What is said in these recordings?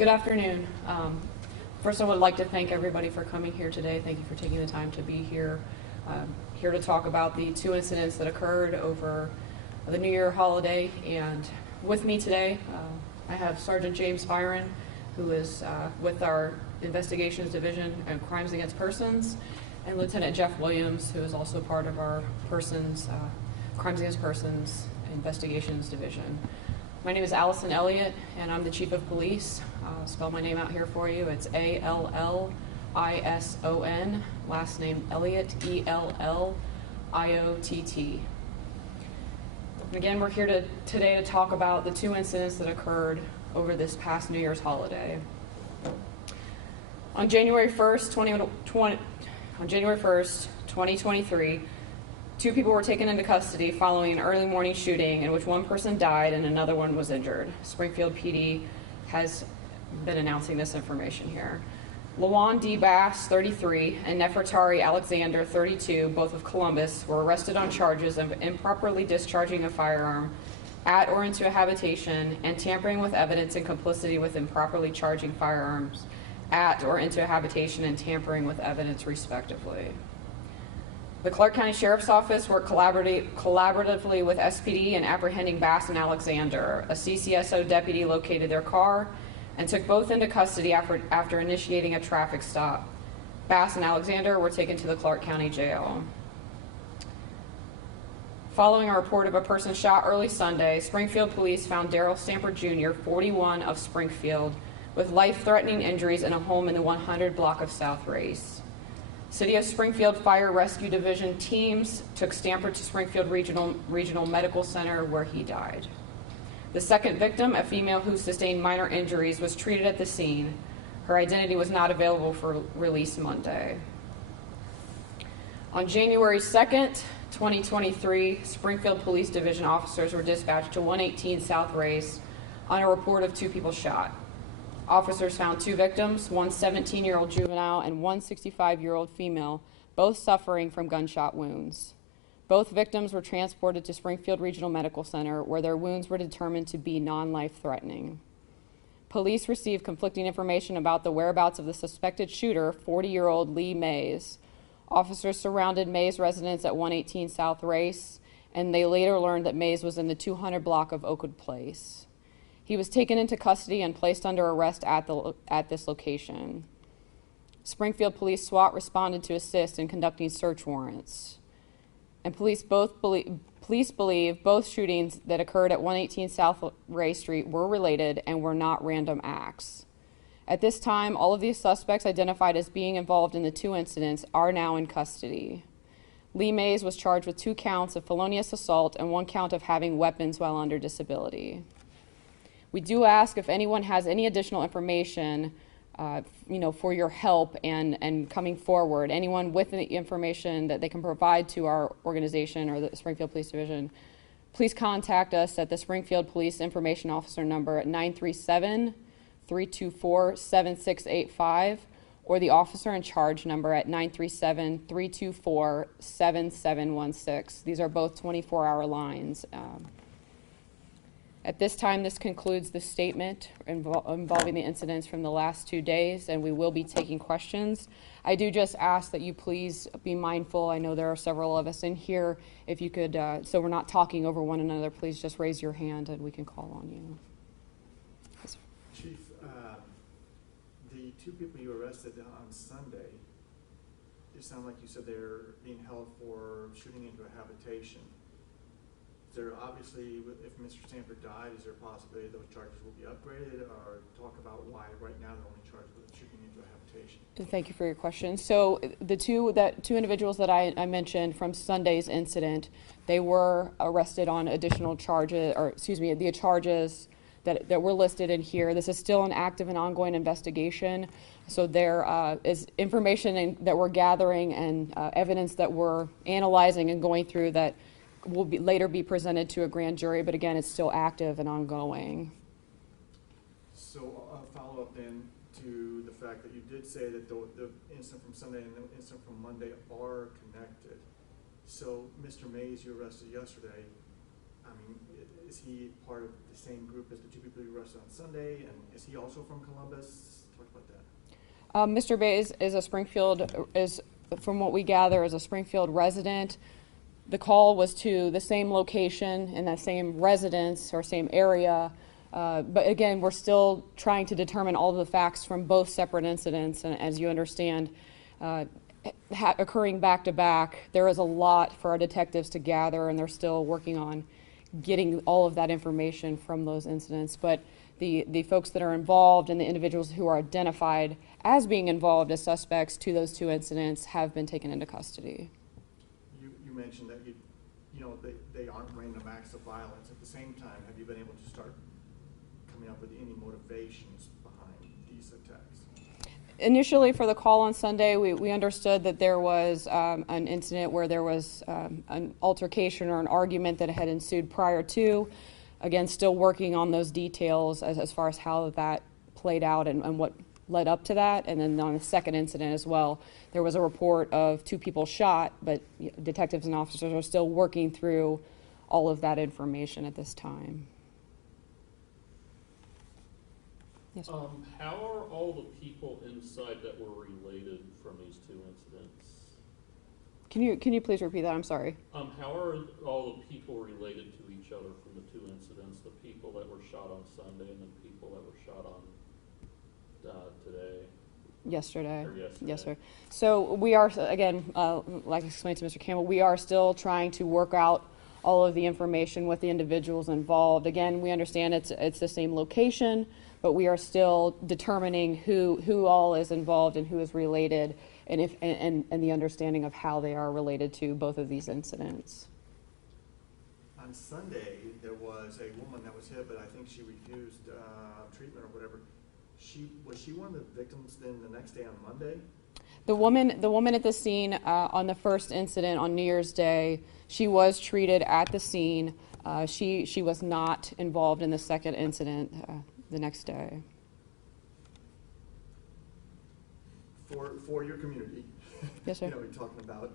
Good afternoon. First, I would like to thank everybody for coming here today. Thank you for taking the time to be here. Here to talk about the two incidents that occurred over the New Year holiday. And with me today, I have Sergeant James Byron, who is with our Investigations Division and Crimes Against Persons, and Lieutenant Jeff Williams, who is also part of our Crimes Against Persons Investigations Division. My name is Allison Elliott, and I'm the Chief of Police. I'll spell my name out here for you. It's Allison, last name Elliott, Elliott. Again, we're here today to talk about the two incidents that occurred over this past New Year's holiday. On January 1st, 2023, two people were taken into custody following an early morning shooting in which one person died and another one was injured. Springfield PD has been announcing this information here. Lawan D. Bass, 33, and Nefertari Alexander, 32, both of Columbus, were arrested on charges of improperly discharging a firearm at or into a habitation and tampering with evidence in complicity with improperly charging firearms at or into a habitation and tampering with evidence, respectively. The Clark County Sheriff's Office worked collaboratively with SPD in apprehending Bass and Alexander. A CCSO deputy located their car and took both into custody after initiating a traffic stop. Bass and Alexander were taken to the Clark County Jail. Following a report of a person shot early Sunday, Springfield police found Darrell Stamper Jr., 41, of Springfield, with life-threatening injuries in a home in the 100 block of South Race. City of Springfield Fire Rescue Division teams took Stamper to Springfield Regional Medical Center, where he died. The second victim, a female who sustained minor injuries, was treated at the scene. Her identity was not available for release Monday. On January 2nd, 2023, Springfield Police Division officers were dispatched to 118 South Race on a report of two people shot. Officers found two victims, one 17-year-old juvenile and one 65-year-old female, both suffering from gunshot wounds. Both victims were transported to Springfield Regional Medical Center, where their wounds were determined to be non-life-threatening. Police received conflicting information about the whereabouts of the suspected shooter, 40-year-old Lee Mays. Officers surrounded Mays' residence at 118 South Race, and they later learned that Mays was in the 200 block of Oakwood Place. He was taken into custody and placed under arrest at this location. Springfield Police SWAT responded to assist in conducting search warrants. And police believe both shootings that occurred at 118 South Ray Street were related and were not random acts. At this time, all of these suspects identified as being involved in the two incidents are now in custody. Lee Mays was charged with 2 counts of felonious assault and 1 count of having weapons while under disability. We do ask if anyone has any additional information, for your help and coming forward. Anyone with the information that they can provide to our organization or the Springfield Police Division, please contact us at the Springfield Police Information Officer number at 937-324-7685 or the Officer in Charge number at 937-324-7716. These are both 24-hour lines. At this time, this concludes the statement involving the incidents from the last 2 days, and we will be taking questions. I do just ask that you please be mindful. I know there are several of us in here. If you could, so we're not talking over one another, please just raise your hand and we can call on you. Yes, Chief, the 2 people you arrested on Sunday, it sounded like you said they're being held for shooting into a habitation. There obviously, if Mr. Stanford died, is there a possibility those charges will be upgraded, or talk about why right now they're only charged with shooting into a habitation? Thank you for your question. So the two individuals that I mentioned from Sunday's incident, they were arrested on additional charges, the charges that were listed in here. This is still an active and ongoing investigation. So there is information that we're gathering and evidence that we're analyzing and going through that will later be presented to a grand jury, but again, it's still active and ongoing. So a follow-up then to the fact that you did say that the incident from Sunday and the incident from Monday are connected. So Mr. Mays, you arrested yesterday, I mean, is he part of the same group as the two people you arrested on Sunday? And is he also from Columbus? Talk about that. Mr. Bay is a Springfield, from what we gather, is a Springfield resident. The call was to the same location in that same residence or same area. But again, we're still trying to determine all of the facts from both separate incidents. And as you understand, occurring back to back, there is a lot for our detectives to gather, and they're still working on getting all of that information from those incidents. But the folks that are involved and the individuals who are identified as being involved as suspects to those two incidents have been taken into custody. You mentioned that they aren't random acts of violence. At the same time, have you been able to start coming up with any motivations behind these attacks? Initially, for the call on Sunday, we understood that there was an incident where there was an altercation or an argument that had ensued prior to. Again, still working on those details as far as how that played out and what led up to that. And then on the second incident as well, there was a report of 2 people shot, but detectives and officers are still working through all of that information at this time. Yes, sir. How are all the people inside that were related from these 2 incidents? Can you please repeat that? I'm sorry. How are all the people related to each other from the 2 incidents? The people that were shot on Sunday and the people that were shot on today? Yesterday. Or yesterday. Yes, sir. So we are, again, like I explained to Mr. Campbell, we are still trying to work out all of the information with the individuals involved. Again, we understand it's the same location, but we are still determining who all is involved and who is related, and the understanding of how they are related to both of these incidents. On Sunday, there was a woman that was hit, but I think she refused treatment or whatever. Was she one of the victims then the next day on Monday? The woman at the scene on the first incident on New Year's Day, she was treated at the scene. She was not involved in the second incident the next day. For your community. Yes, sir. You're talking about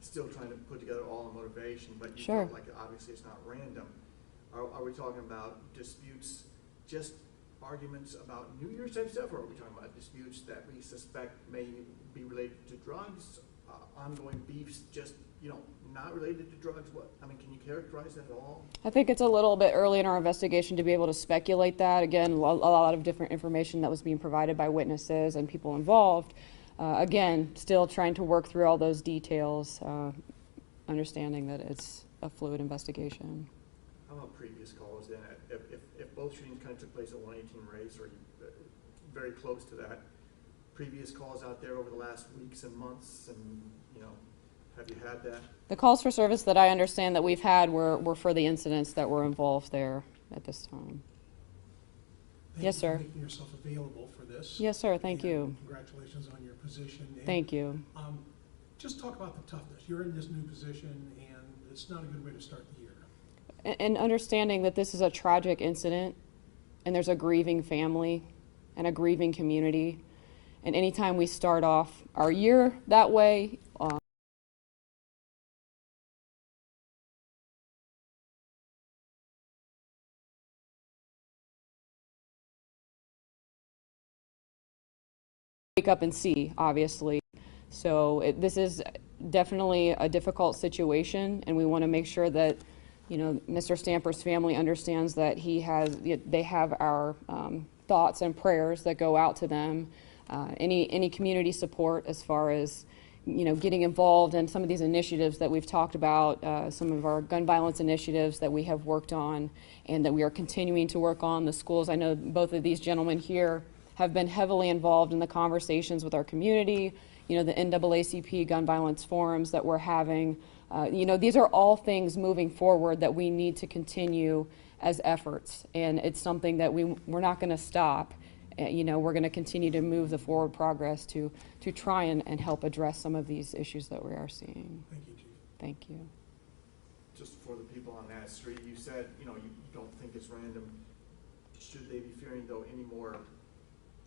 still trying to put together all the motivation, but you Sure. felt like obviously it's not random. Are we talking about disputes, just arguments about New Year's type stuff, or are we talking about disputes that we suspect may be related to drugs, ongoing beefs, just not related to drugs? Can you characterize that at all? I think it's a little bit early in our investigation to be able to speculate that. Again, a lot of different information that was being provided by witnesses and people involved. Again, still trying to work through all those details, understanding that it's a fluid investigation. How about previous calls then? If both shootings kind of took place at 118 Race, or very close to that, previous calls out there over the last weeks and months, and have you had that? The calls for service that I understand that we've had were for the incidents that were involved there at this time. Yes, sir. Thank you for making yourself available for this. Yes, sir. Thank you. Congratulations on your position. And, Thank you. just talk about the toughness. You're in this new position, and it's not a good way to start the year. And understanding that this is a tragic incident, and there's a grieving family and a grieving community. And anytime we start off our year that way, wake up and see, obviously. So this is definitely a difficult situation, and we want to make sure that Mr. Stamper's family understands that they have our thoughts and prayers that go out to them. Any community support as far as getting involved in some of these initiatives that we've talked about, some of our gun violence initiatives that we have worked on and that we are continuing to work on. The schools, I know both of these gentlemen here have been heavily involved in the conversations with our community, the NAACP gun violence forums that we're having. These are all things moving forward that we need to continue as efforts, and it's something that we're not going to stop. We're going to continue to move the forward progress to try and help address some of these issues that we are seeing. Thank you, Chief. Thank you. Just for the people on that street, you said, you don't think it's random. Should they be fearing, though, any more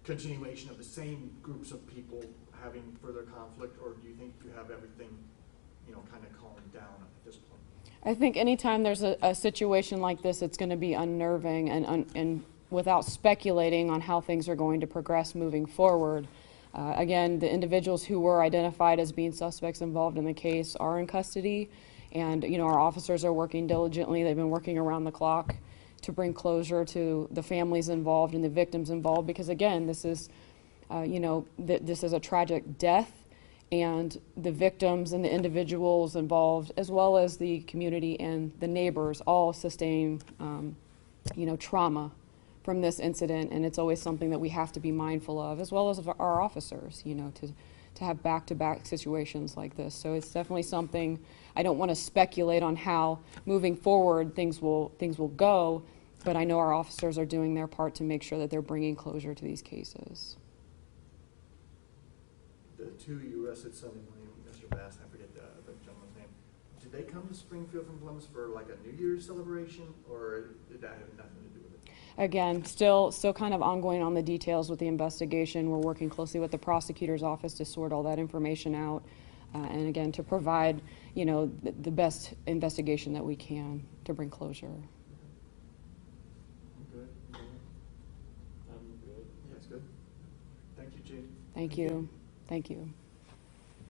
continuation of the same groups of people having further conflict, or do you think you have everything, kind of calmed down at this point? I think anytime there's a situation like this, it's going to be unnerving, and without speculating on how things are going to progress moving forward. Again, the individuals who were identified as being suspects involved in the case are in custody, and our officers are working diligently. They've been working around the clock to bring closure to the families involved and the victims involved, because again, this is this is a tragic death, and the victims and the individuals involved, as well as the community and the neighbors, all sustain trauma from this incident, and it's always something that we have to be mindful of, as well as of our officers, to have back-to-back situations like this. So it's definitely something. I don't want to speculate on how moving forward things will go, but I know our officers are doing their part to make sure that they're bringing closure to these cases. The two you arrested Sunday morning, Mr. Bass, I forget the gentleman's name. Did they come to Springfield from Columbus for like a New Year's celebration, or did that have nothing to do with it? Again, still kind of ongoing on the details with the investigation. We're working closely with the prosecutor's office to sort all that information out, and again, to provide, the best investigation that we can to bring closure. I'm good. I'm good. Yes, good. Thank you, Chief. Thank you. Thank you.